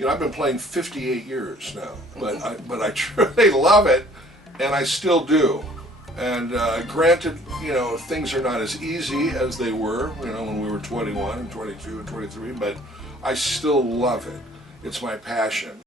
You know, I've been playing 58 years now, but I truly love it, and I still do. And granted, you know, things are not as easy as they were, you know, when we were 21 and 22 and 23, but I still love it. It's my passion.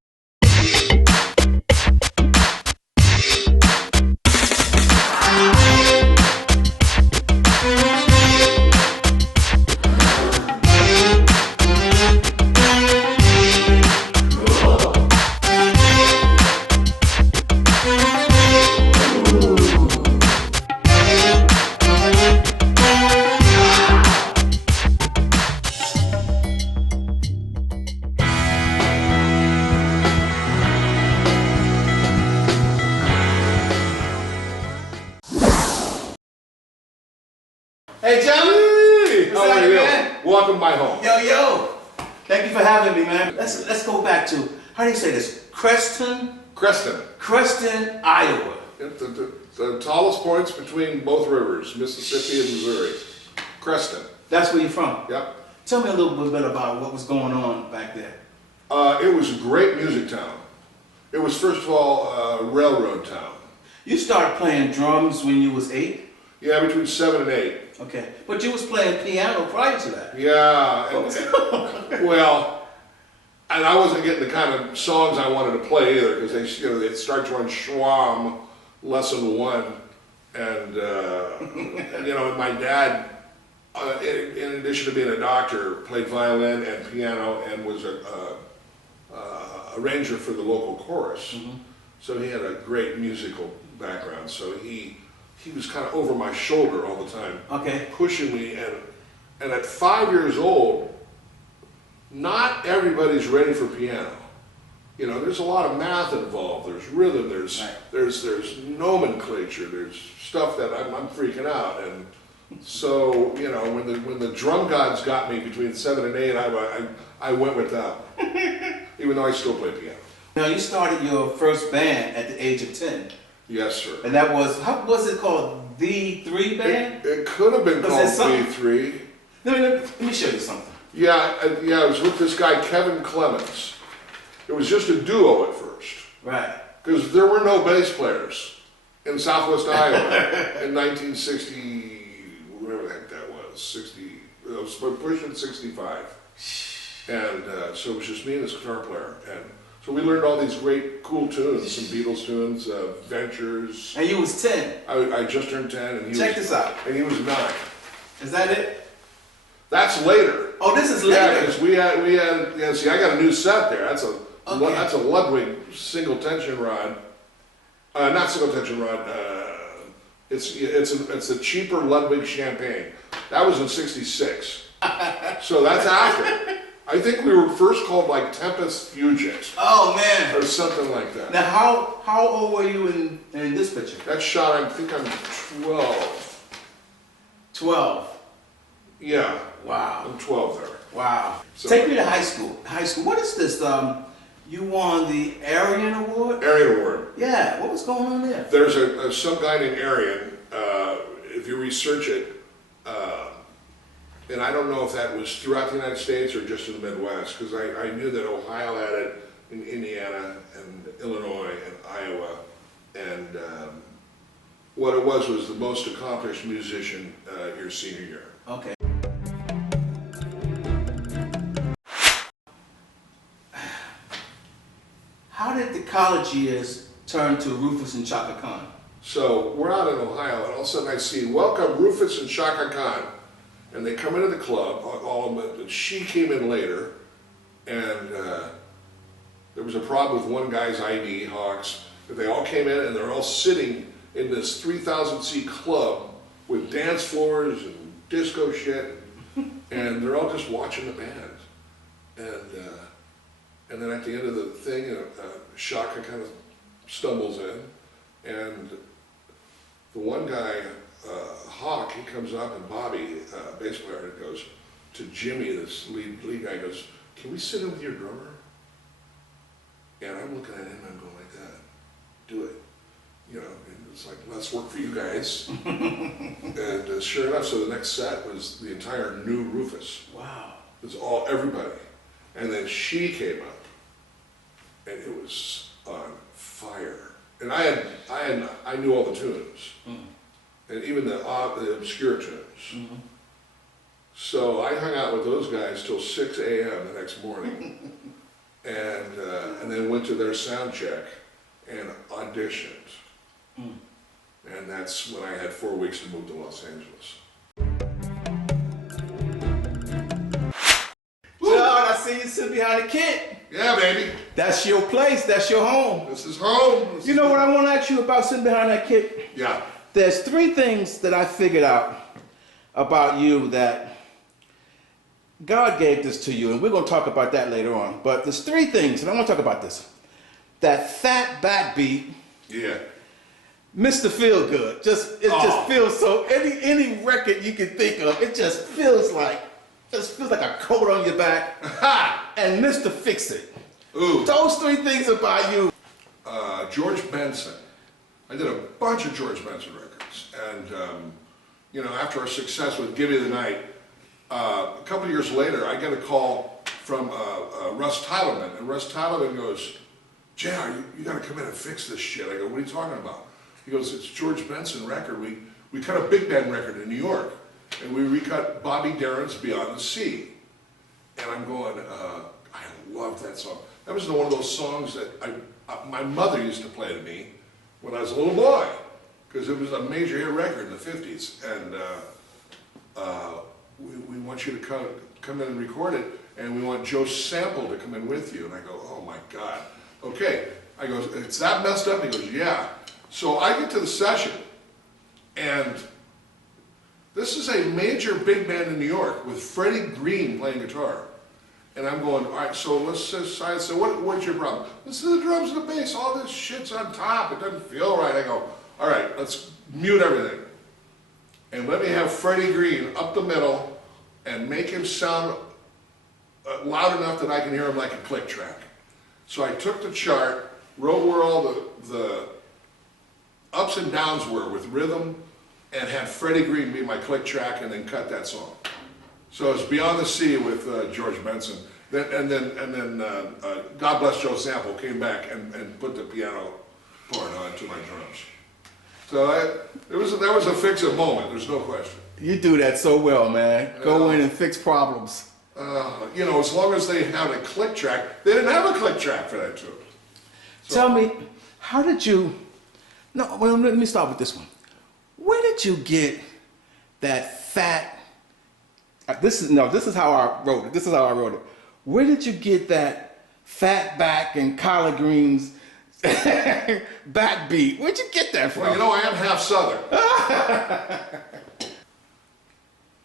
Hey, John! Hey, how are you? Man? Welcome to my home. Yo! Thank you for having me, man. Let's go back to, how do you say this? Creston, Iowa. The tallest points between both rivers, Mississippi and Missouri. Creston. That's where you're from? Yep. Tell me a little bit about what was going on back there. It was a great music town. It was, first of all, a railroad town. You started playing drums when you was 8? Yeah, between 7 and 8. Okay, but you was playing piano prior to that. Yeah, well, and I wasn't getting the kind of songs I wanted to play either, because they'd start to run Schwamm, lesson 1, and you know, my dad, in addition to being a doctor, played violin and piano and was a arranger for the local chorus. Mm-hmm. So he had a great musical background. So he was kind of over my shoulder all the time, okay, pushing me, and at 5 years old, not everybody's ready for piano. You know, there's a lot of math involved. There's rhythm. There's nomenclature. There's stuff that I'm freaking out. And so, you know, when the drum gods got me between 7 and 8, I went with them, even though I still play piano. Now, you started your first band at the age of 10. Yes, sir. And that was, how was it called? The 3 Band? It could have been called V3. Let me show you something. Yeah, it was with this guy, Kevin Clemens. It was just a duo at first. Right. Because there were no bass players in Southwest Iowa in 1960, whatever the heck that was, it was pushing 65. And so it was just me and this guitar player. And so we learned all these great, cool tunes, some Beatles tunes, Ventures. And you was 10? I just turned 10, and Check this out. And he was 9. Is that it? That's later. Oh, this is later. Yeah, because we had. Yeah, see, I got a new set there. That's a Ludwig single tension rod. Not single tension rod. It's a cheaper Ludwig Champagne. That was in '66. So that's after. I think we were first called like Tempest Fugit. Oh man. Or something like that. Now how old were you in this picture? That shot, I think I'm 12. 12. Yeah. Wow. I'm 12 there. Wow. So, take me to high school. High school. What is this? You won the Arian Award? Arian Award. Yeah. What was going on there? There's some guy named Arian. If you research it, and I don't know if that was throughout the United States or just in the Midwest, because I knew that Ohio had it, in Indiana and Illinois and Iowa, and what it was the most accomplished musician your senior year. Okay. How did the college years turn to Rufus and Chaka Khan? So we're out in Ohio, and all of a sudden I see, "Welcome, Rufus and Chaka Khan." And they come into the club, all of them, but she came in later, and there was a problem with one guy's ID, Hawks, but they all came in and they're all sitting in this 3,000 seat club with dance floors and disco shit, and they're all just watching the band. And then at the end of the thing, Shaka kind of stumbles in, and the one guy, Hawk, he comes up, and Bobby, bass player, goes to Jimmy, this lead guy, goes, "Can we sit in with your drummer?" And I'm looking at him and I'm going like that, "Do it." You know, and it's like, "Let's work for you guys." And sure enough, so the next set was the entire new Rufus. Wow. It was everybody. And then she came up, and it was on fire. And I knew all the tunes, and even the obscure tunes. So I hung out with those guys till 6 a.m. the next morning, and then went to their sound check and auditioned. And that's when I had 4 weeks to move to Los Angeles. John, I see you sitting behind the kit. Yeah, baby. That's your place. That's your home. This is home. You know what I want to ask you about sitting behind that kit? Yeah. There's 3 things that I figured out about you that God gave this to you, and we're going to talk about that later on. But there's 3 things, and I want to talk about this. That fat backbeat. Yeah. Mr. Feel Good. It just feels so. Any record you can think of, it just feels like a coat on your back. And Mr. Fixit. Ooh. Those 3 things about you. George Benson. I did a bunch of George Benson records, and you know, after our success with "Give You the Night," a couple of years later, I get a call from Russ Titleman, and Russ Titleman goes, "JR, you got to come in and fix this shit." I go, "What are you talking about?" He goes, "It's George Benson record. We cut a big band record in New York, and we recut Bobby Darin's Beyond the Sea." And I'm going, I love that song. That was one of those songs that my mother used to play to me when I was a little boy, because it was a major hit record in the 50s. And we want you to come in and record it, and we want Joe Sample to come in with you. And I go, oh my God. Okay. I go, it's that messed up? He goes, yeah. So I get to the session, and this is a major big band in New York with Freddie Green playing guitar. And I'm going, all right, so let's just, I said, what's your problem? This is the drums and the bass, all this shit's on top, it doesn't feel right. I go, all right, let's mute everything. And let me have Freddie Green up the middle and make him sound loud enough that I can hear him like a click track. So I took the chart, wrote where all the ups and downs were with rhythm, and had Freddie Green be my click track, and then cut that song. So it's Beyond the Sea with George Benson. And then God Bless Joe Sample came back and put the piano part onto my drums. So that was a fix-it moment, there's no question. You do that so well, man. Go in and fix problems. You know, as long as they had a click track, they didn't have a click track for that too. So, tell me, how did you, no, well, let me start with this one. Where did you get that fat, this is how I wrote it. Where did you get that fat back and collard greens backbeat? Where'd you get that from? Well, you know, I am half Southern.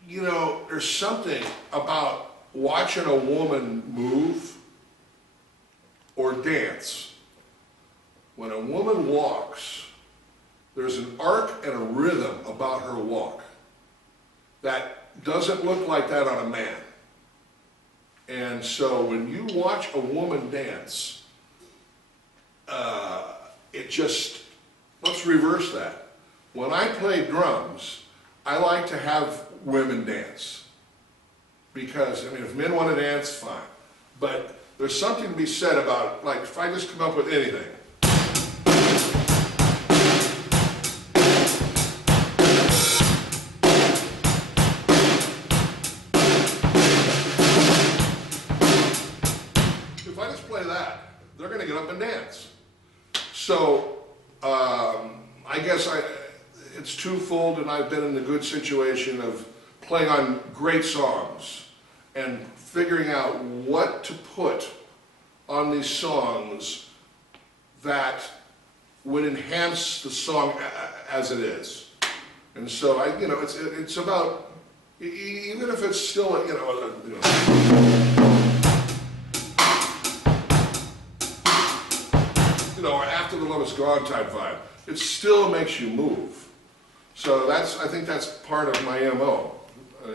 You know, there's something about watching a woman move or dance. When a woman walks, there's an arc and a rhythm about her walk that doesn't look like that on a man. And so when you watch a woman dance, let's reverse that. When I play drums, I like to have women dance. Because, I mean, if men want to dance, fine. But there's something to be said about, like, if I just come up with anything. If I just play that, they're going to get up and dance. So, I guess it's twofold, and I've been in the good situation of playing on great songs and figuring out what to put on these songs that would enhance the song as it is. And so it's about, even if it's still after the love is gone type vibe, it still makes you move. So I think that's part of my MO.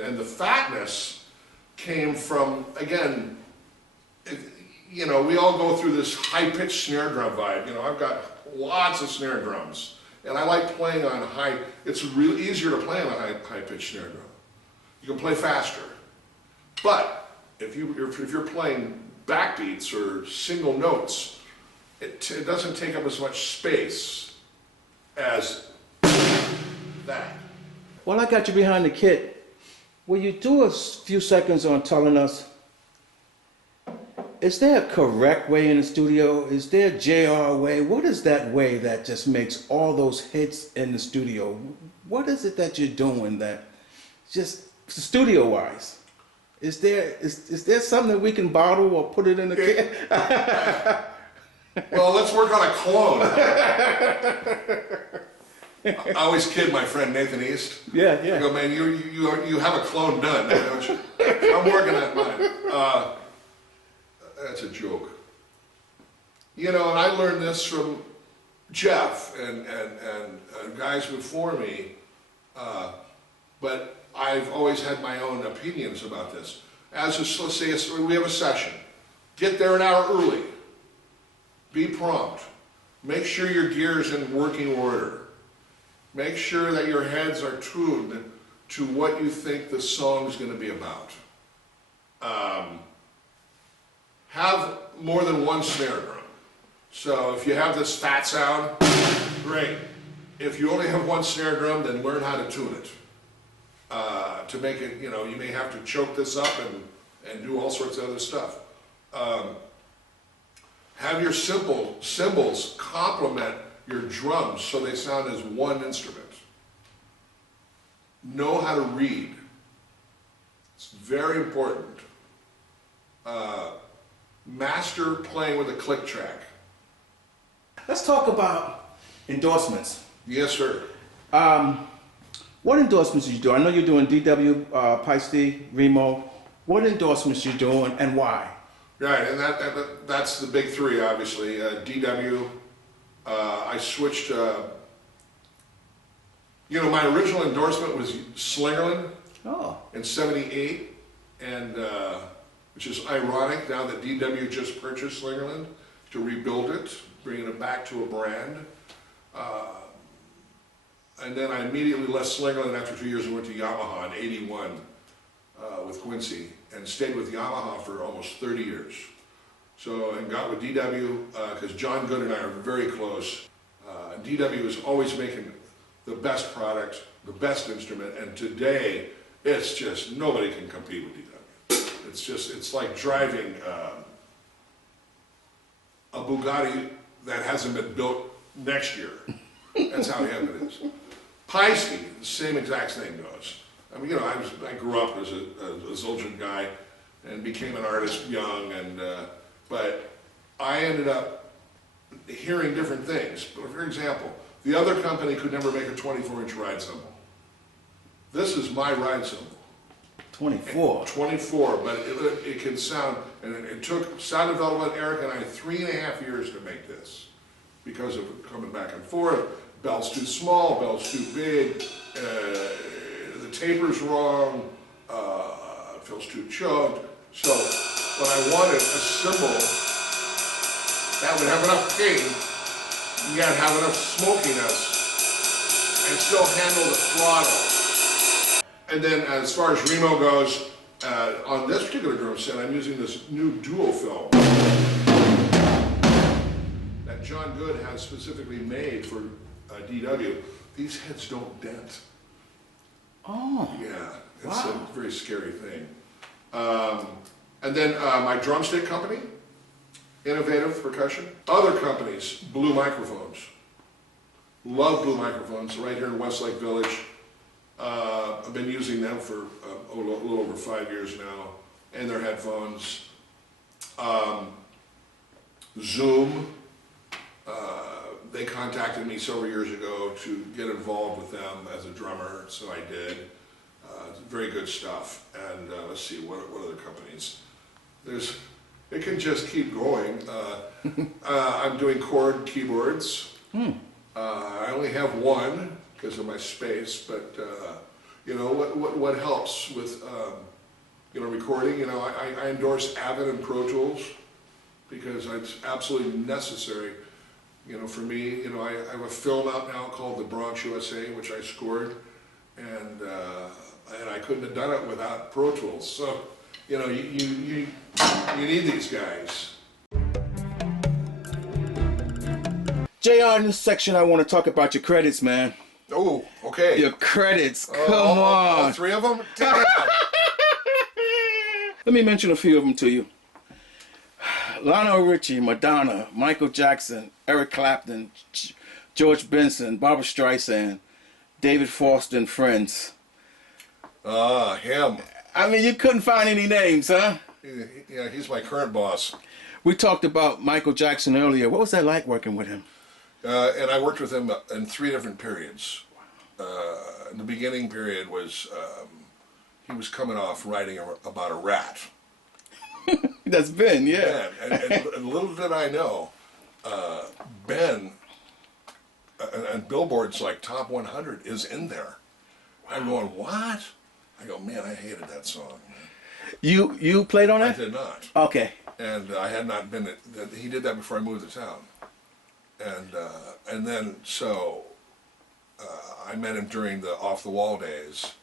And the fatness came from, again, we all go through this high-pitched snare drum vibe. You know, I've got lots of snare drums, and I like playing on high. It's really easier to play on a high-pitched snare drum. You can play faster, but if you're playing backbeats or single notes, it doesn't take up as much space as that. Well, I got you behind the kit. Will you do a few seconds on telling us, is there a correct way in the studio? Is there a JR way? What is that way that just makes all those hits in the studio? What is it that you're doing that just studio-wise? Is there something that we can bottle or put it in the kit? Well, let's work on a clone. I always kid my friend Nathan East. Yeah. I go, man, you have a clone done, don't you? I'm working on mine. That's a joke. You know, and I learned this from Jeff and guys before me, but I've always had my own opinions about this. Let's say we have a session. Get there an hour early. Be prompt. Make sure your gear is in working order. Make sure that your heads are tuned to what you think the song is going to be about. Have more than one snare drum. So if you have this fat sound, great. If you only have one snare drum, then learn how to tune it. To make it, you know, you may have to choke this up and do all sorts of other stuff. Have your cymbals complement your drums so they sound as one instrument. Know how to read. It's very important. Master playing with a click track. Let's talk about endorsements. Yes, sir. What endorsements are you doing? I know you're doing DW, Peisty, Remo. What endorsements you doing and why? Right, and that's the big three, obviously. DW, I switched, you know, my original endorsement was Slingerland in '78, and which is ironic now that DW just purchased Slingerland to rebuild it, bringing it back to a brand. And then I immediately left Slingerland after 2 years and went to Yamaha in '81 with Quincy, and stayed with Yamaha for almost 30 years. So, and got with DW, because John Good and I are very close. DW is always making the best product, the best instrument, and today, it's just, nobody can compete with DW. It's like driving a Bugatti that hasn't been built next year. That's how heavy it is. Peisty, the same exact thing goes. I mean, you know, I grew up as a Zildjian guy and became an artist young, but I ended up hearing different things. But for example, the other company could never make a 24-inch ride cymbal. This is my ride cymbal. 24. 24, but it can sound, and it took sound development, Eric and I, 3.5 years to make this because of coming back and forth. Bell's too small, bell's too big, the taper's wrong, it feels too choked. So when I wanted a cymbal that would have enough gain, yet have enough smokiness, and still handle the throttle. And then as far as Remo goes, on this particular drum set, I'm using this new duo film that John Good has specifically made for DW. These heads don't dent. Oh. Yeah, it's wow. a very scary thing. And then my drumstick company, Innovative Percussion. Other companies, Blue Microphones. Love Blue Microphones, right here in Westlake Village. I've been using them for a little over 5 years now, and their headphones. Zoom, they contacted me several years ago to get involved with them as a drummer, so I did. Very good stuff. And let's see, what other companies? It can just keep going. I'm doing chord keyboards. I only have one because of my space, but you know, what helps with you know, recording? You know, I endorse Avid and Pro Tools because it's absolutely necessary. You know, for me, you know, I have a film out now called The Bronx USA, which I scored, and I couldn't have done it without Pro Tools. So, you know, you need these guys. JR, in this section, I want to talk about your credits, man. Oh, okay. Your credits, come All on. 3 of them? Damn. Let me mention a few of them to you. Lionel Richie, Madonna, Michael Jackson, Eric Clapton, George Benson, Barbra Streisand, David Foster and Friends. Him. I mean, you couldn't find any names, huh? Yeah, he's my current boss. We talked about Michael Jackson earlier. What was that like working with him? And I worked with him in 3 different periods. The beginning period was he was coming off writing about a rat. That's Ben, yeah. Ben, and little did I know, Ben, and Billboard's like top 100 is in there. I'm going, what? I go, man, I hated that song. Man. You played on I it? did not. Okay. And I had not been, he did that before I moved to town. And then, so, I met him during the Off the Wall days,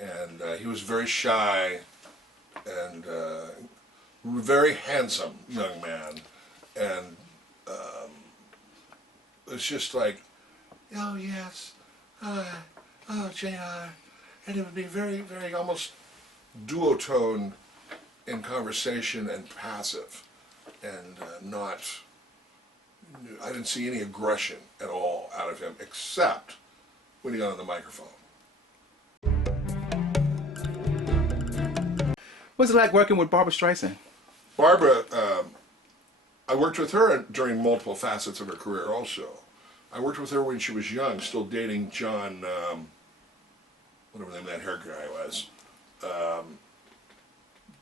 and he was very shy, and very handsome young man, and it's just like, oh yes, oh JR, and it would be very, very almost duotone in conversation and passive, and not, I didn't see any aggression at all out of him, except when he got on the microphone. What's it like working with Barbra Streisand? Barbra, I worked with her during multiple facets of her career also. I worked with her when she was young, still dating John, whatever the name of that hair guy was.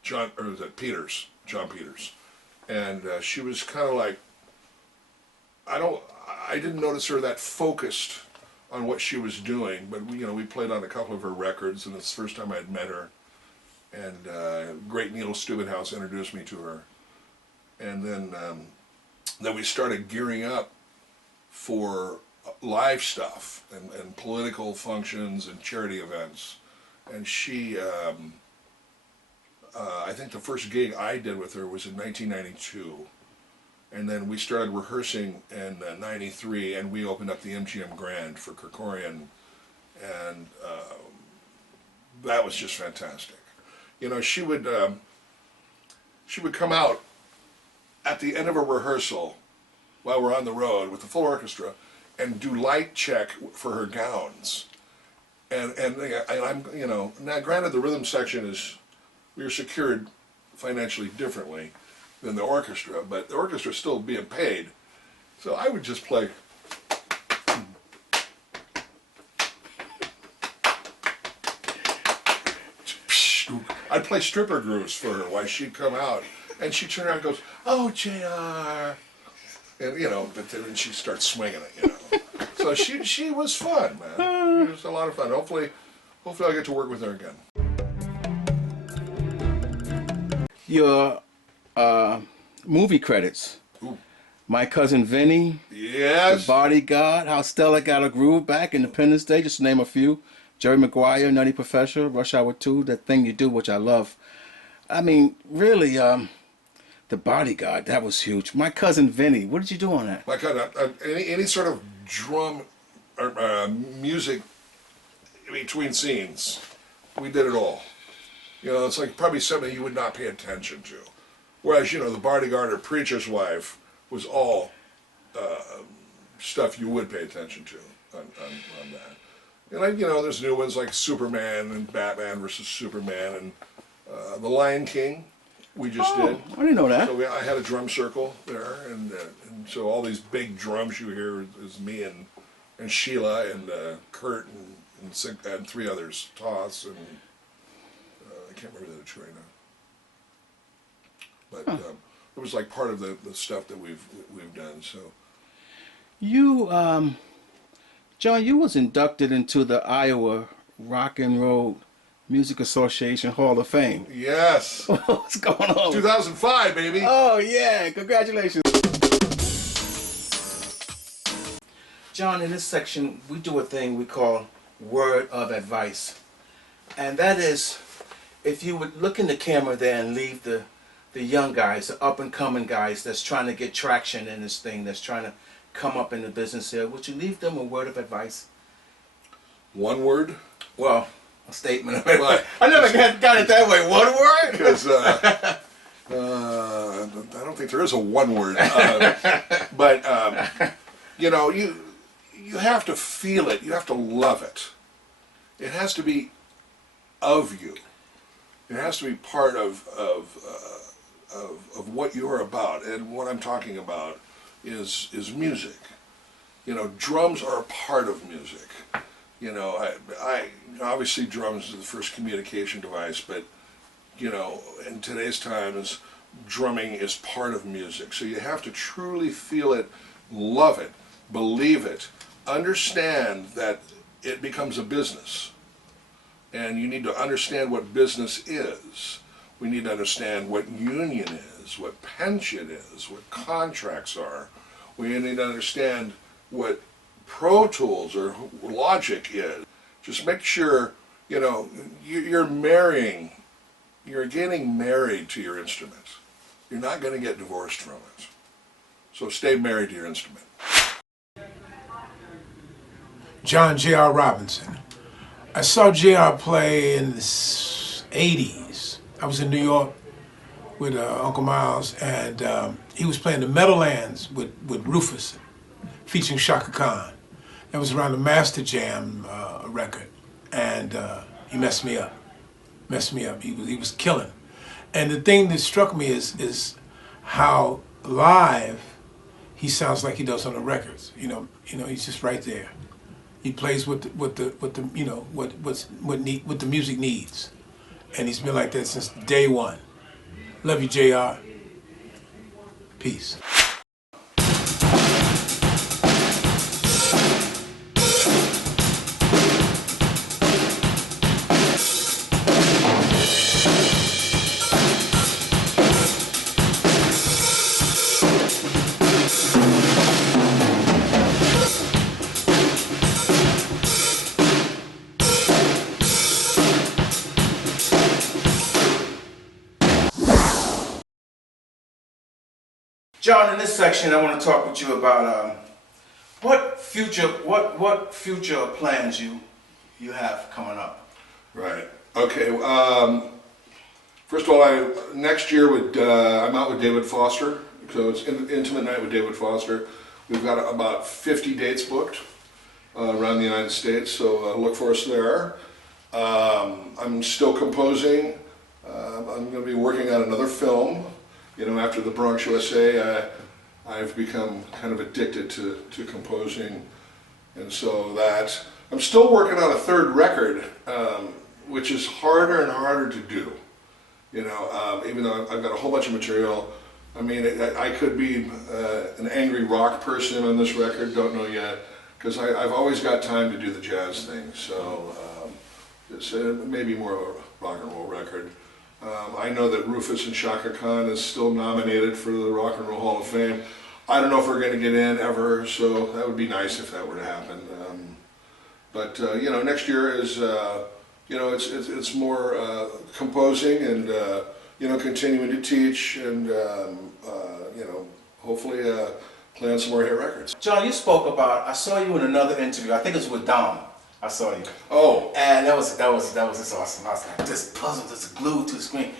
John, or was it Peters? John Peters. And she was kind of like, I didn't notice her that focused on what she was doing, but we played on a couple of her records, and it's the first time I'd met her. And great Neil Steubenhouse introduced me to her. And then we started gearing up for live stuff and political functions and charity events. And she, I think the first gig I did with her was in 1992. And then we started rehearsing in 93, and we opened up the MGM Grand for Kerkorian. And that was just fantastic. She would come out at the end of a rehearsal while we're on the road with the full orchestra and do light check for her gowns. And I'm, now granted the rhythm section we were secured financially differently than the orchestra, but the orchestra's still being paid. So I would just play. I'd play stripper grooves for her while she'd come out, and she'd turn around and goes, "Oh, JR," and but then she starts swinging it, So she was fun, man. It was a lot of fun. Hopefully I'll get to work with her again. Your movie credits. Ooh. My Cousin Vinny. Yes. The Bodyguard. How Stella Got a Groove Back. Independence Day. Just to name a few. Jerry Maguire, Nutty Professor, Rush Hour 2, That Thing You Do, which I love. I mean, really, The Bodyguard, that was huge. My Cousin Vinny, what did you do on that? My cousin, any sort of drum or music between scenes, we did it all. It's like probably something you would not pay attention to. Whereas, The Bodyguard or Preacher's Wife was all stuff you would pay attention to on that. And there's new ones like Superman and Batman versus Superman and The Lion King. We just did. I didn't know that. So I had a drum circle there, and so all these big drums you hear is me and Sheila and Kurt and 3 others, Toss and I can't remember the other 2 right now. But it was like part of the stuff that we've done. So you, John, you was inducted into the Iowa Rock and Roll Music Association Hall of Fame. Yes. What's going on? 2005, baby. Oh yeah, congratulations. John, in this section, we do a thing we call word of advice. And that is, if you would look in the camera there and leave the young guys, the up and coming guys that's trying to get traction in this thing, that's trying to come up in the business here, would you leave them a word of advice? One word? Well, a statement. Right. I never got it that way. One word? Because I don't think there is a one word. But you know, you have to feel it. You have to love it. It has to be of you. It has to be part of what you're about. And what I'm talking about is music. You know, drums are a part of music. You know, I obviously drums is the first communication device, but you know, in today's times, drumming is part of music. So you have to truly feel it, love it, believe it, understand that it becomes a business. And you need to understand what business is. We need to understand what union is, what pension is, what contracts are. We need to understand what Pro Tools or Logic is. Just make sure, you know, you're getting married to your instrument. You're not going to get divorced from it. So stay married to your instrument. John J.R. Robinson. I saw J.R. play in the 80s. I was in New York with Uncle Miles, and he was playing the Meadowlands with Rufus, featuring Shaka Khan. That was around the Master Jam record, and he messed me up. He was killing. And the thing that struck me is how live he sounds like he does on the records. You know, he's just right there. He plays what the you know what the music needs, and he's been like that since day one. Love you, JR. Peace. John, in this section, I want to talk with you about what future plans you have coming up. Right. Okay. First of all, next year I'm out with David Foster, so it's Intimate Night with David Foster. We've got about 50 dates booked around the United States, so look for us there. I'm still composing. I'm going to be working on another film. You know, after the Bronx USA, I've become kind of addicted to composing, and so that I'm still working on a third record, which is harder and harder to do. You know, even though I've got a whole bunch of material. I mean, I could be an angry rock person on this record, don't know yet, because I've always got time to do the jazz thing, so it's maybe more of a rock and roll record. I know that Rufus and Shaka Khan is still nominated for the Rock and Roll Hall of Fame. I don't know if we're going to get in ever, so that would be nice if that were to happen. But you know, next year is you know, it's more composing and you know, continuing to teach and you know, hopefully playing some more hit records. John, you spoke about, I saw you in another interview, I think it was with Dom. I saw you. Oh. And that was just awesome. I was like, this puzzle, this glued to the screen.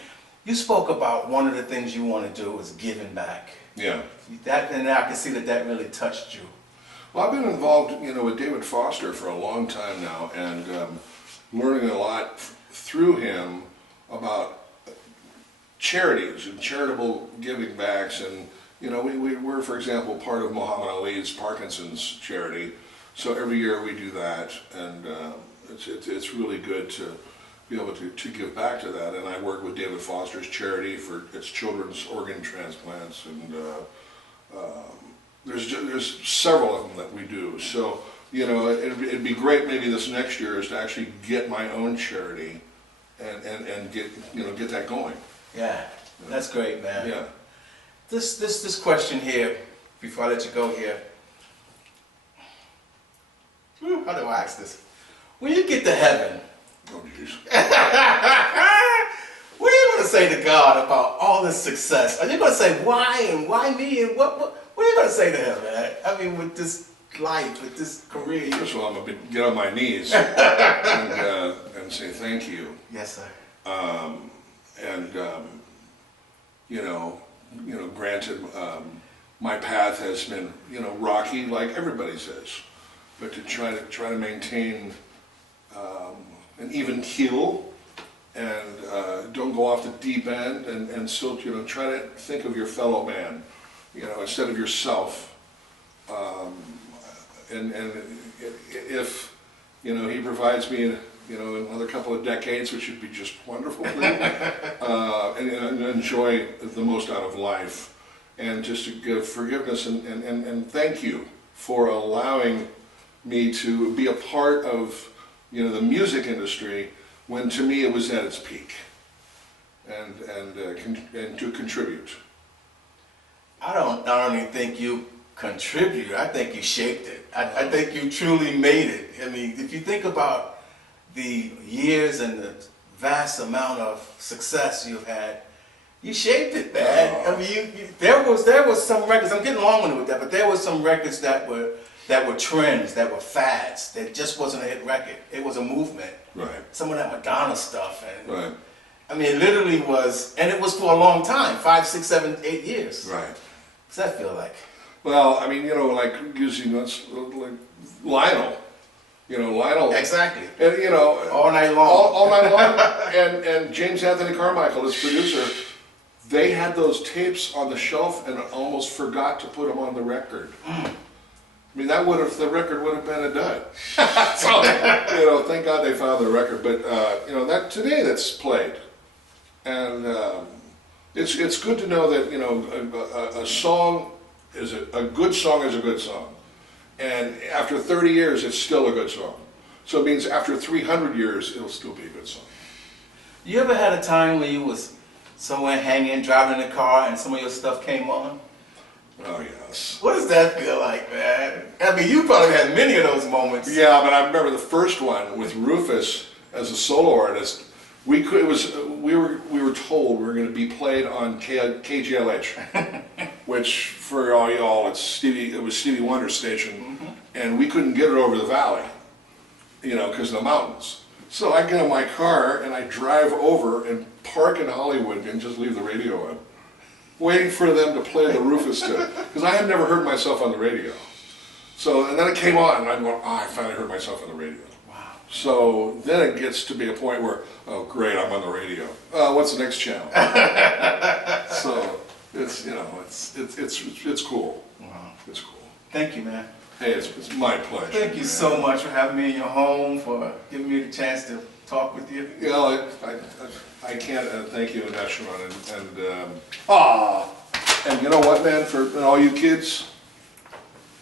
You spoke about one of the things you want to do is giving back. Yeah. And I can see that really touched you. Well, I've been involved, you know, with David Foster for a long time now, and learning a lot through him about charities and charitable giving backs. And you know, we're, for example, part of Muhammad Ali's Parkinson's charity. So every year we do that, and it's really good to be able to give back to that. And I work with David Foster's charity for its children's organ transplants, and there's several of them that we do. So you know, it'd be great maybe this next year is to actually get my own charity and get that going. Yeah, that's great, man. Yeah. This question here, before I let you go here. How do I ask this? When you get to heaven, Oh, jeez. what are you going to say to God about all this success? Are you going to say why and why me and what are you gonna say to him, man? I mean, with this life, with this career. First of all, I'm gonna get on my knees and say thank you. Yes, sir. And granted, my path has been rocky, like everybody says, but to try to maintain an even keel and don't go off the deep end, and still try to think of your fellow man, instead of yourself. And if he provides me another couple of decades, which would be just wonderful, and enjoy the most out of life, and just to give forgiveness and thank you for allowing me to be a part of the music industry when to me it was at its peak, and to contribute. I don't even think you contributed. I think you shaped it. I think you truly made it. I mean, if you think about the years and the vast amount of success you've had, you shaped it, man. I mean, there was some records. I'm getting long with that, but there was some records that were trends, that were fads. That just wasn't a hit record. It was a movement. Right. Some of that Madonna stuff, and Right. I mean, it literally was, and it was for a long time, 5, 6, 7, 8 years. Right. What's that feel like? Well, I mean, like using like Lionel. Lionel. Exactly. And All night long. all night long. and James Anthony Carmichael, his producer, they had those tapes on the shelf and almost forgot to put them on the record. I mean, the record would have been a dud. So, thank God they found the record. But that today that's played, and it's good to know that a song is a good song is a good song, and after 30 years, it's still a good song. So it means after 300 years, it'll still be a good song. You ever had a time where you was somewhere hanging, driving in a car, and some of your stuff came on? Oh yes. What does that feel like, man? I mean, you probably had many of those moments. Yeah, but I remember the first one with Rufus as a solo artist. We were told we were going to be played on KGLH, which for all y'all it was Stevie Wonder's station, and we couldn't get it over the valley, because of the mountains. So I get in my car and I drive over and park in Hollywood and just leave the radio on, waiting for them to play the Rufus tune, because I had never heard myself on the radio. So, and then it came on, and I'm going, I finally heard myself on the radio. Wow. So then it gets to be a point where, oh great, I'm on the radio. What's the next channel? So it's it's cool. Wow. It's cool. Thank you, man. Hey, it's my pleasure. Thank you so much for having me in your home, for giving me the chance to talk with you. I can't thank you enough, Cheron, and you know what, man? For all you kids,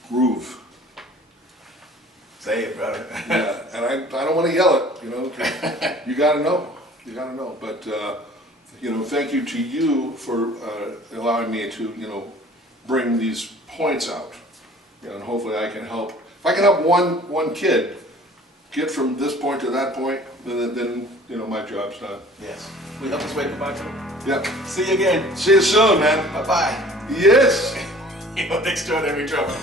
groove. Say it, brother. Yeah, and I don't want to yell it. You got to know. You got to know. But thank you to you for allowing me to bring these points out, and hopefully I can help. If I can help one kid get from this point to that point, then my job's done. Yes. We help us wait goodbye to Yeah. See you again. See you soon, man. Bye-bye. Yes. Extraordinary trouble.